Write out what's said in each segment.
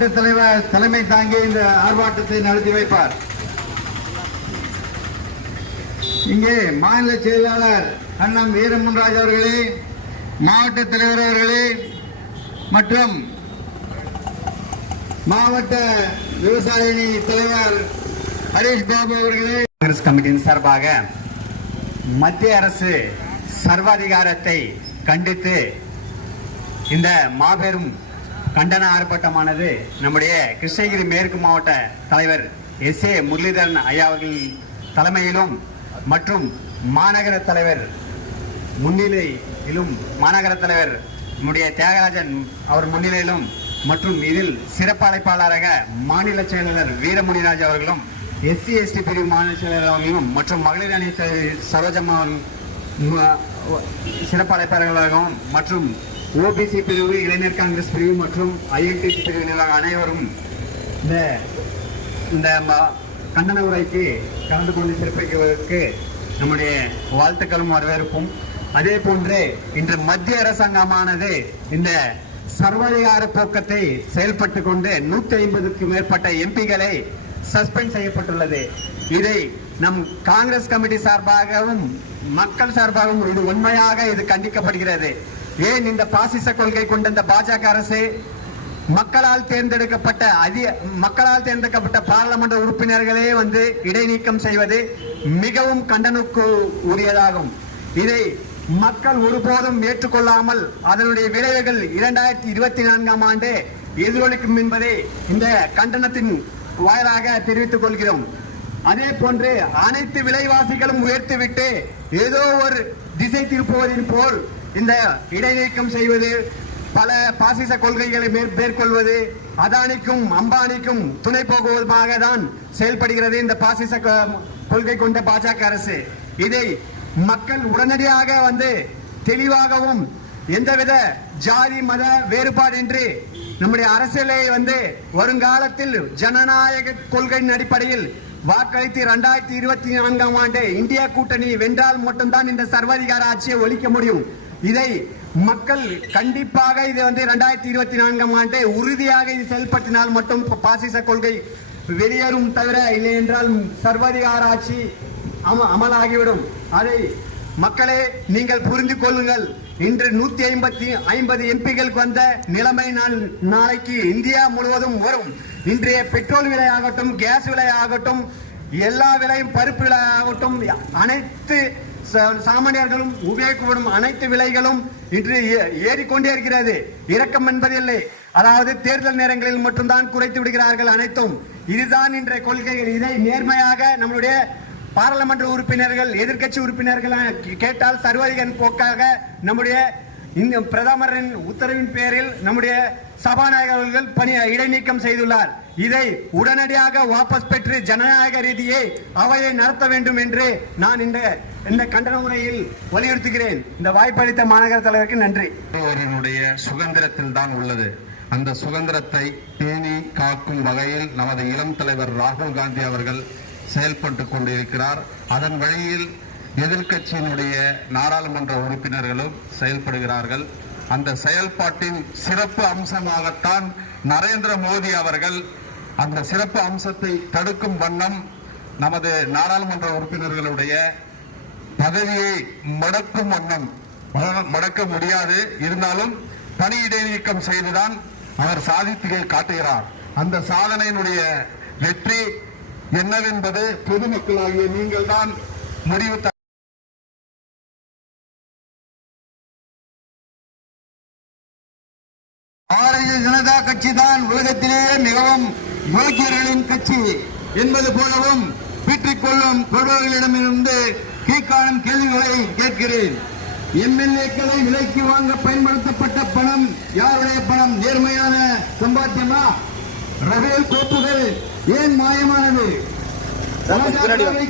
மாவட்ட தலைவர் தலைமை தாங்கி இந்த ஆர்ப்பாட்டத்தை நடத்தி வைப்பார். இங்கே மாநில செயலாளர் அண்ணன் வீரமுன்ராஜ் அவர்களே மாவட்ட தலைவர் அவர்களே மற்றும் மாவட்ட விவசாய தலைவர் ஹரீஷ் பாபு அவர்களே. காங்கிரஸ் கமிட்டியின் சார்பாக மத்திய அரசு சர்வாதிகாரத்தை கண்டித்து இந்த மாபெரும் கண்டன ஆர்ப்பாட்டமானது நம்முடைய கிருஷ்ணகிரி மேற்கு மாவட்ட தலைவர் எஸ் ஏ முரளிதரன் ஐயா அவர்கள் தலைமையிலும் மற்றும் மாநகர தலைவர் முன்னிலையிலும் மாநகர தலைவர் நம்முடைய தியாகராஜன் அவர் முன்னிலையிலும் மற்றும் இதில் சிறப்பு அழைப்பாளராக மாநில செயலாளர் வீரமுனிராஜ் அவர்களும் எஸ்சி எஸ்டி பிரிவு மாநில செயலாளர் அவர்களும் மற்றும் மகளிர் அணி சரோஜம்மா சிறப்பு அழைப்பாளர்களாகவும் மற்றும் ஓபிசி பிரிவு இளைஞர் காங்கிரஸ் பிரிவு மற்றும் ஐஎன்டிசி பிரிவினர் அனைவரும் இந்த இந்த ம- கண்டன உரைக்கு கலந்து கொண்டு சிறப்பிப்பதற்கு நம்முடைய வாழ்த்துக்களும் வரவேற்பும். அதே போன்று இன்று மத்திய அரசாங்கமானது இந்த சர்வாதிகார போக்கத்தை செயல்பட்டு கொண்டு நூத்தி ஐம்பதுக்கு மேற்பட்ட எம்பிகளை சஸ்பெண்ட் செய்யப்பட்டுள்ளது. இதை நம் காங்கிரஸ் கமிட்டி சார்பாகவும் மக்கள் சார்பாகவும் இது உண்மையாக இது கண்டிக்கப்படுகிறது. ஏன் இந்த பாசிச கொள்கை கொண்ட இந்த பாஜக அரசு மக்களால் தேர்ந்தெடுக்கப்பட்ட அதிக மக்களால் தேர்ந்தெடுக்கப்பட்ட பாராளுமன்ற உறுப்பினர்களே வந்து இடைநீக்கம் செய்வது மிகவும் கண்டனுக்கு உரியதாகும். இதை மக்கள் ஒருபோதும் ஏற்றுக்கொள்ளாமல் அதனுடைய விளைவுகள் இரண்டாயிரத்தி இருபத்தி நான்காம் ஆண்டு எதிரொலிக்கும் என்பதை இந்த கண்டனத்தின் வாயிலாக தெரிவித்துக் கொள்கிறோம். அதே போன்று அனைத்து விலைவாசிகளும் உயர்த்திவிட்டு ஏதோ ஒரு திசை திருப்புவதின் போல் இந்த இடைநீக்கம் செய்வது பல பாசிச கொள்கைகளை மேற்கொள்வது அதானிக்கும் அம்பானிக்கும் துணை போகுவதுமாக தான் செயல்படுகிறது இந்த பாசிச கொ- கொள்கை கொண்ட பாஜக அரசு. இதை மக்கள் உடனடியாக வந்து தெளிவாகவும் எந்தவித ஜாதி மத வேறுபாடின்றி நம்முடைய அரசியலை வந்து வருங்காலத்தில் ஜனநாயக கொள்கையின் அடிப்படையில் வாக்களித்து இரண்டாயிரத்தி இருபத்தி நான்காம் ஆண்டு இந்தியா கூட்டணி வென்றால் மட்டும்தான் இந்த சர்வாதிகார ஆட்சியை ஒழிக்க முடியும். இதை மக்கள் கண்டிப்பாக இது வந்து இரண்டாயிரத்தி இருபத்தி நான்காம் ஆண்டு உறுதியாக இது செயல்பட்டினால் மட்டும் பாசிச கொள்கை வெளியேறும் தவிர இல்லை என்றால் சர்வாதிகார ஆட்சி அம அமலாகிவிடும். அதை மக்களே நீங்கள் புரிந்து கொள்ளுங்கள். இன்று நூத்தி ஐம்பத்தி ஐம்பது எம்பிகளுக்கு வந்த நிலைமை நாள் நாளைக்கு இந்தியா முழுவதும் வரும். இன்றைய பெட்ரோல் விலை ஆகட்டும் கேஸ் விலை ஆகட்டும் எல்லா விலையும் பருப்பு விலை ஆகட்டும் அனைத்து சாமானியர்களும் உபயோகிக்கப்படும் அனைத்து விலைகளும் இன்று ஏ- ஏறிக்கொண்டே இருக்கிறது. இரக்கம் என்பதில்லை. அதாவது தேர்தல் நேரங்களில் மட்டும்தான் குறைத்து விடுகிறார்கள் அனைத்தும். இதுதான் இன்றைய கொள்கைகள் இதை நேர்மையாக நம்மளுடைய பாராளுமன்ற உறுப்பினர்கள் எதிர்க்கட்சி உறுப்பினர்கள் கேட்டால் சர்வாதிகார போக்காக நம்முடைய இந்த பிரதமரின் உத்தரவின் பேரில் நம்முடைய சபாநாயகர்கள் பணி இடைநீக்கம் செய்துள்ளார். இதை உடனடியாக வாபஸ் பெற்று ஜனநாயக ரீதியை அவையை நடத்த வேண்டும் என்று நான் இந்த இந்த கண்டன உரையில் வலியுறுத்துகிறேன். இந்த வாய்ப்பளித்த மாநகர தலைவருக்கு நன்றி. சுதந்திரத்தில் தான் உள்ளது. அந்த சுதந்திரத்தை பேணி காக்கும் வகையில் நமது இளம் தலைவர் ராகுல் காந்தி அவர்கள் செயல்பட்டு கொண்டிருக்கிறார். அதன் வழியில் எதிர்கட்சியினுடைய நாடாளுமன்ற உறுப்பினர்களும் செயல்படுகிறார்கள். அந்த செயல்பாட்டின் சிறப்பு அம்சமாகத்தான் நரேந்திர மோடி அவர்கள் அந்த சிறப்பு அம்சத்தை தடுக்கும் வண்ணம் நமது நாடாளுமன்ற உறுப்பினர்களுடைய பதவியை மடக்கும் வண்ணம் மட- முடியாது. இருந்தாலும் பணி இடைநீக்கம் செய்துதான் அவர் சாதித்து காட்டுகிறார். அந்த சாதனையினுடைய வெற்றி என்னவென்பது பொதுமக்களாகிய நீங்கள் தான் முடிவு தான் உலகத்திலேயே மிகவும் யோக்கியர்களின் கட்சி என்பது போலவும் பீற்றிக் கொள்ளும் கொள்பவர்களிடமிருந்து கீழ்காணும் கேள்விகளை கேட்கிறேன். எம்எல்ஏக்களை விலைக்கு வாங்க பயன்படுத்தப்பட்ட பணம் யாருடைய பணம்? நேர்மையான சம்பாத்தியமா? ரஃபேல் கோப்புகள் ஏன் மாயமானது?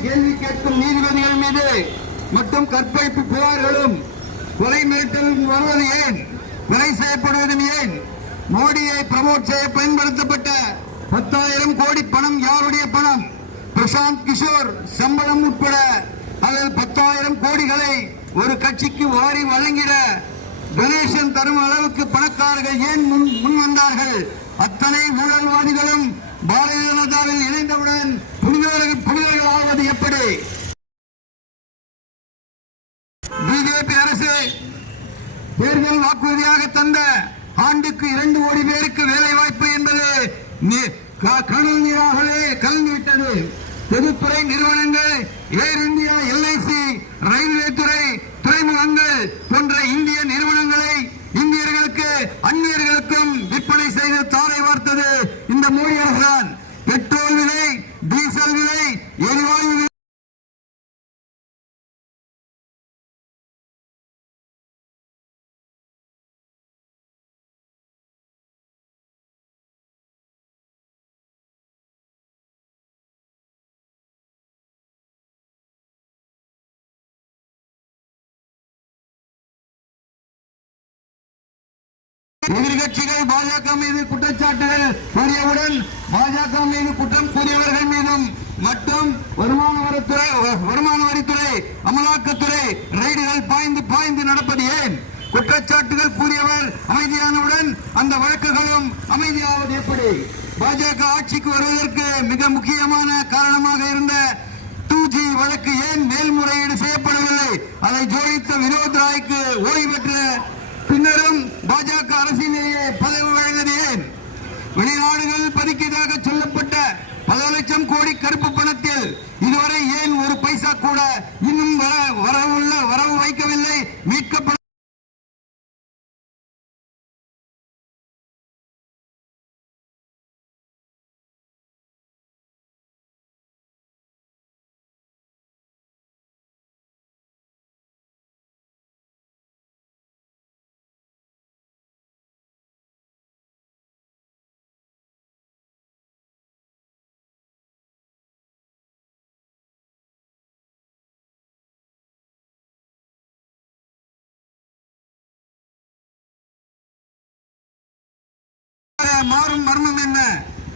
கேள்வி கேட்கும் நீதிபதிகள் மீது மட்டும் கற்பழிப்பு புகார்களும் கொலை மிரட்டலும் வருவது ஏன்? கொலை செய்யப்படுவதும் ஏன்? மோடியை ப்ரமோட் செய்ய பயன்படுத்தப்பட்ட பத்தாயிரம் கோடி பணம் யாருடைய பணம்? பிரசாந்த் கிஷோர் சம்பளம் உட்பட அதில் பத்தாயிரம் கோடிகளை ஒரு கட்சிக்கு வாரி வழங்கிட டொனேஷன் தரும் அளவுக்கு பணக்காரர்கள் ஏன் முன் முன் வந்தார்கள்? அத்தனை ஊழல்வாதிகளும் பாரதிய ஜனதாவில் இணைந்தவுடன் புனிதர்கள் புனிதர்கள் ஆவது எப்படி? பிஜேபி அரசு தேர்தல் வாக்குறுதியாக தந்த ஆண்டுக்கு இரண்டு கோடி பேருக்கு வேலை வாய்ப்பு என்பது நி- நீராகவே கலந்துவிட்டது. பொதுத்துறை நிறுவனங்கள் ஏர் இந்தியா எல்ஐசி ரயில்வே துறை துறைமுகங்கள் போன்ற இந்திய நிறுவனங்களை இந்தியர்களுக்கு அந்நியர்களுக்கும் விற்பனை செய்து தாரை வார்த்தது இந்த மோடி அரசுதான் பெட்ரோல் விலை டீசல் விலை எரிவாயு விலை எதிர்கட்சிகள் பாஜக மீது குற்றச்சாட்டுகள் கூறியவுடன் பாஜக மீது குற்றம் கூறியவர்கள் மீதும் மற்றும் வருமான வரித்துறை வருமான வரித்துறை அமலாக்கத்துறை ரைடுகள் பாய்ந்து பாய்ந்து நடப்பது ஏன்? குற்றச்சாட்டுகள் கூறியவர் அமைதியானவுடன் அந்த வழக்குகளும் அமைதியாவது எப்படி? பாஜக ஆட்சிக்கு வருவதற்கு மிக முக்கியமான காரணமாக இருந்த டூ ஜி வழக்கு ஏன் மேல்முறையீடு செய்யப்படவில்லை? அதை ஜோடித்த வினோத் ராய்க்கு ஓய்வு பெற்ற பாஜக அரசிலேயே பதவி வழங்கியது ஏன்? வெளிநாடுகள் பறிக்கதாக சொல்லப்பட்ட பல லட்சம் கோடி கருப்பு பணத்தில் இதுவரை ஏன் ஒரு பைசா கூட இன்னும் வர வரவுள்ள வரவு வைக்கவில்லை? மீட்கப்பட மாறும் மர்மம் என்ன?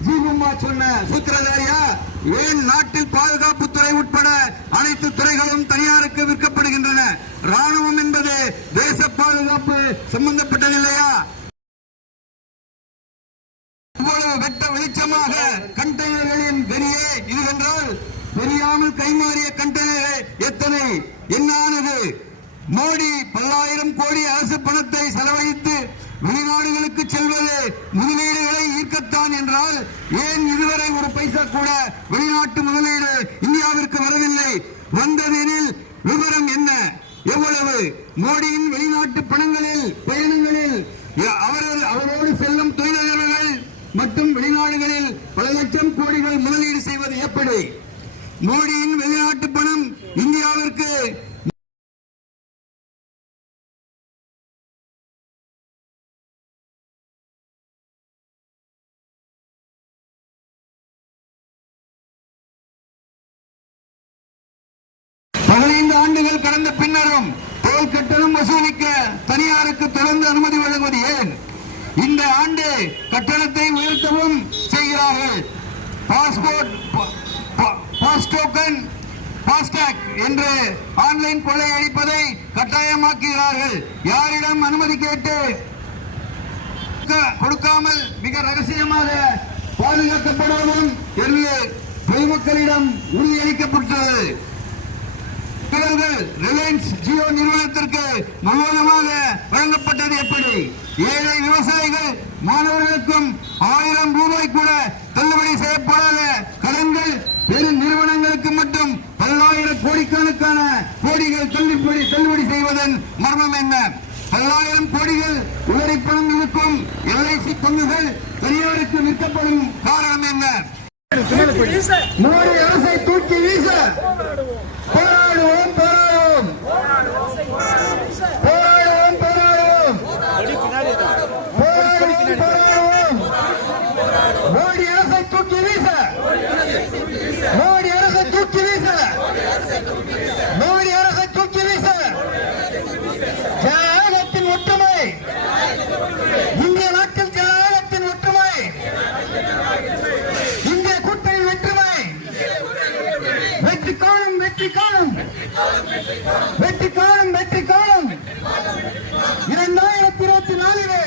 ஜீவம்மா சொன்ன சூத்திரதாரியா ஏன் நாட்டில் பாதுகாப்புத்துறை உட்பட அனைத்து துறைகளும் தனியாருக்கு விற்கப்படுகின்றன. ராணுவம் என்பது தேச பாதுகாப்பு சம்பந்தப்பட்டது இல்லையா இவ்வளவு வெட்ட வெளிச்சமாக கண்டெய்னர்களின் வெளியே இதுவென்றால் தெரியாமல் கைமாறிய கண்டெய்னர்கள் எத்தனை? என்னானது? மோடி பல்லாயிரம் கோடி அரசு பணத்தை செலவழித்து வெளிநாடுகளுக்கு செல்வது முதலீடுகளை ஈர்க்கத்தான் என்றால் ஏன் இதுவரை ஒரு பைசா கூட வெளிநாட்டு முதலீடு இந்தியாவிற்கு வரவில்லை? வந்ததெனில் விவரம் என்ன? எவ்வளவு? மோடியின் வெளிநாட்டு பணங்களில் பயணங்களில் அவர்கள் அவரோடு செல்லும் தொழிலாளர்கள் மற்றும் வெளிநாடுகளில் பல லட்சம் கோடிகள் முதலீடு செய்வது எப்படி? மோடியின் வெளிநாட்டு பணம் இந்தியாவிற்கு கட்டணம் பின்னரும் டோல் கட்டணம் வசூலிக்க தனியாருக்கு தொடர்ந்து அனுமதி வழங்குவது ஏன்? இந்த ஆண்டு கட்டணத்தை உயர்த்தவும் செய்கிறார்கள். பாஸ்போர்ட் பாஸ் டோக்கன் பாஸ்டாக் என்று ஆன்லைன் கொள்ளை அளிப்பதை கட்டாயமாக்குகிறார்கள். யாரிடம் அனுமதி கேட்டு கொடுக்காமல் மிக ரகசியமாக பாதுகாக்கப்படுவதும் என்று பொதுமக்களிடம் உறுதியளிக்கப்பட்டுள்ளது. திறன்கள் ரிலையன்ஸ் ஜியோ நிறுவனத்திற்கு முழுவதுமாக வழங்கப்பட்டது எப்படி? ஏழை விவசாயிகள் மாணவர்களுக்கும் ஆயிரம் ரூபாய் கூட தள்ளுபடி செய்யப்படாத கடன்கள் பெரும் நிறுவனங்களுக்கு மட்டும் பல்லாயிரம் கோடிக்கணக்கான கோடிகள் தள்ளுபடி தள்ளுபடி செய்வதன் மர்மம் என்ன? பல்லாயிரம் கோடிகள் உலரை பணம் இருக்கும் எல்ஐசி பங்குகள் தனியாருக்கு விற்கப்படும் காரணம் என்ன? மோடி அரசை தூக்கி வீச போராடுவோம் போராடுவோம் போராடுவோம் போராடுவோம் போராடுவோம் போராடுவோம் மோடி அரசை தூக்கி வீச மோடி அரசை தூக்கி வீச மோடி அரசை தூக்கி வீச ஜனநாயகத்தின் ஒற்றுமை இந்திய நாட்டில் ஜனநாயகத்தின் ஒற்றுமை இந்திய கூட்டணி வெற்றுமை வெற்றி காணும் வெற்றி காணும் வெற்றி காணும் வெற்றி காணும் இரண்டாயிரத்தி இருபத்தி நாலிலே